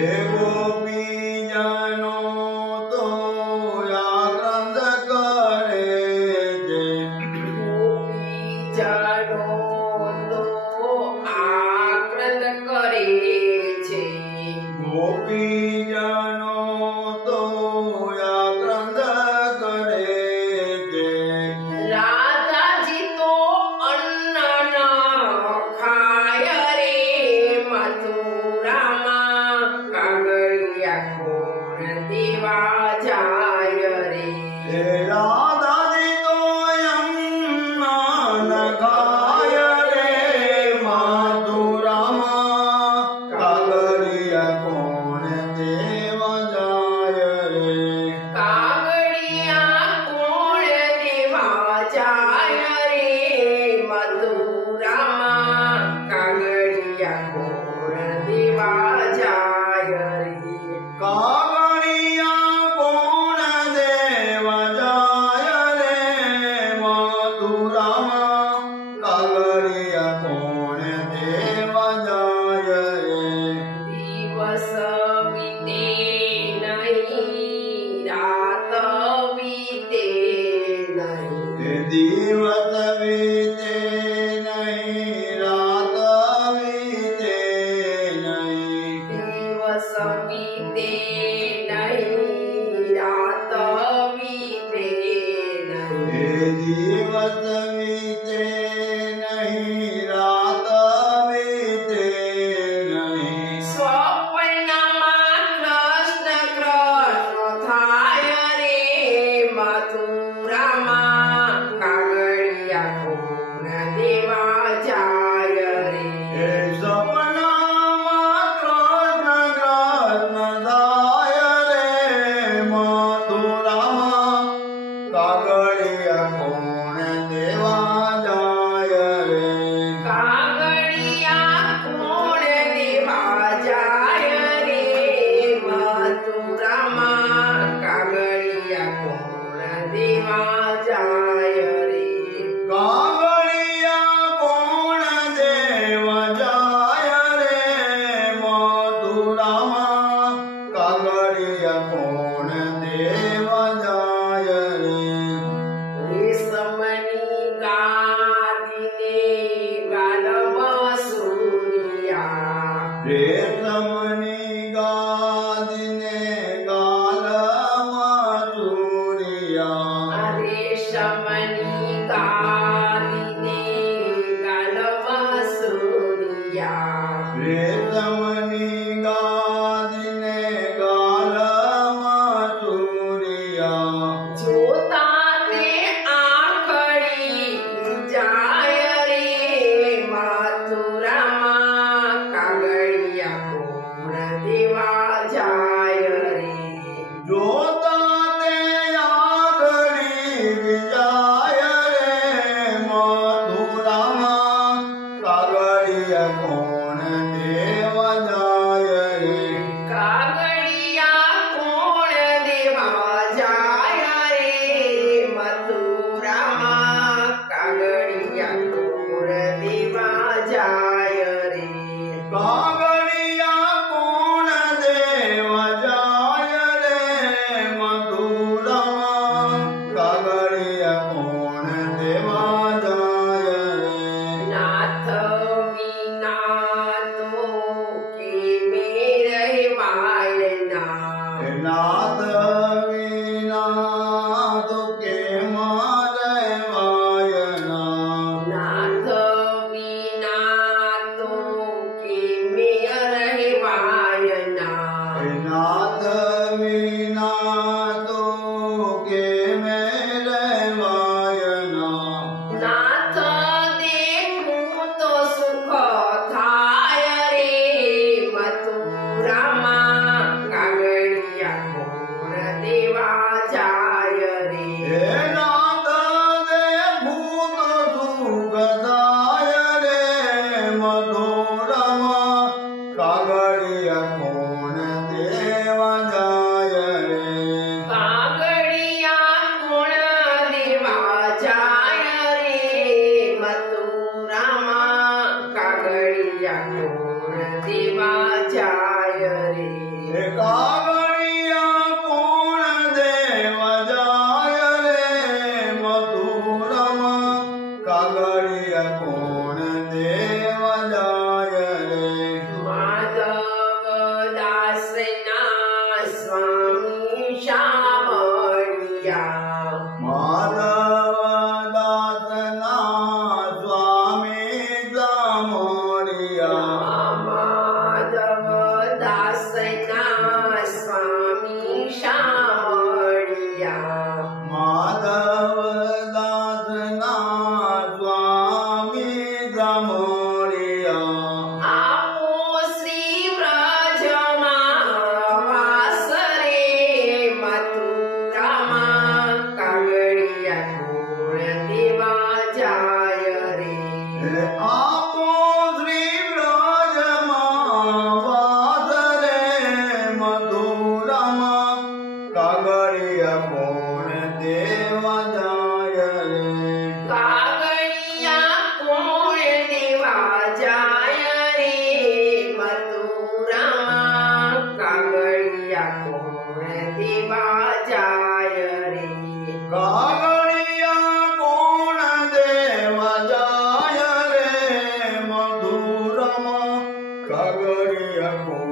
हे गोपी जनो तो आनंद करे जे गोपी जनो तो आनंद करे छे गोपी जनो तो आनंद करे जे राधा जी तो अन्न न खाय रे मथुरा मां कागड़िया कोण देवा जाय रे हे राधा जी तो अन्न न खाय रे मथुरा मां कागड़िया कोण देवा जाय रे कागड़िया कोण देवा जाय रे मथुरा मां कागड़िया कोण देवा जाय रे कागड़िया कोण देवा जाय रे मथुरा मां कागड़िया कोण देवा जाय रे दिवस बीते नहीं रात बीते नहीं हे दिवस बीते नहीं रात बीते नहीं दिवस बीते नहीं रात बीते नहीं हे दिवस बीते नहीं रात बीते नहीं स्वप्नमा कृष्ण कृष्ण थाय रे मथुरा मां कागड़िया कोण देवा जाय रे हे सपनाમાં કૃષ્ણ કૃષ્ણ થાય રે મથુરામાં કાગળિયા કોણ દેવા જાય રે कागड़िया कोण देवा जाय रे मथुरा मां कागड़िया कोण देवा जाय रे કાગળિયા કોણ દેવા જાય રે મથુરામાં કાગળિયા કોણ દેવા જાય રે रेशमनी गादीने गालवा सूर्या રેશમની ગાદીને ગાલમાં ચૂડિયા रेशमनी गादीने गालवा सूर्या રેશમની ગાદીને ગાલમાં ચૂડિયા જોતા તે આંખડી જાય રે મથુરામાં કાગળિયા કોણ દેવા જાય રે જોતા તે આગળી વિજાય રે મથુરામાં કાગળિયા કોણ દેવા જાય રે કાગળિયા કોણ દેવા જાય રે મથુરામાં કાગળિયા કોણ દેવા જાય રે કાગળિયા કોણ દેવા જાય રે મથુરામાં કાગળિયા કોણ દેવા જાય રે નાથ વિના તો કેમે રહેવાયના હે નાથ વિના તો કેમ રહેવાયના નાથ વિના તો કેમે રહેવાયના હે નાથ વિના તો કેમ રહેવાયના નાથ દેખું તો સુખ થાય રે મથુરામાં કાગળિયા કોણ દેવા જાય રે હે નાથ દેખું તો સુખ થાય રે મથુરામાં કાગળિયા કોણ દેવા જાય રે કાગળિયા કોણ દેવા જાય રે મથુરામાં કાગળિયા કોણ દેવા જાય રે કાગળિયા કોણ દેવા જાય રે કાગળિયા કોણ દેવા જાય રે મધુરમાં કાગળિયા કોણ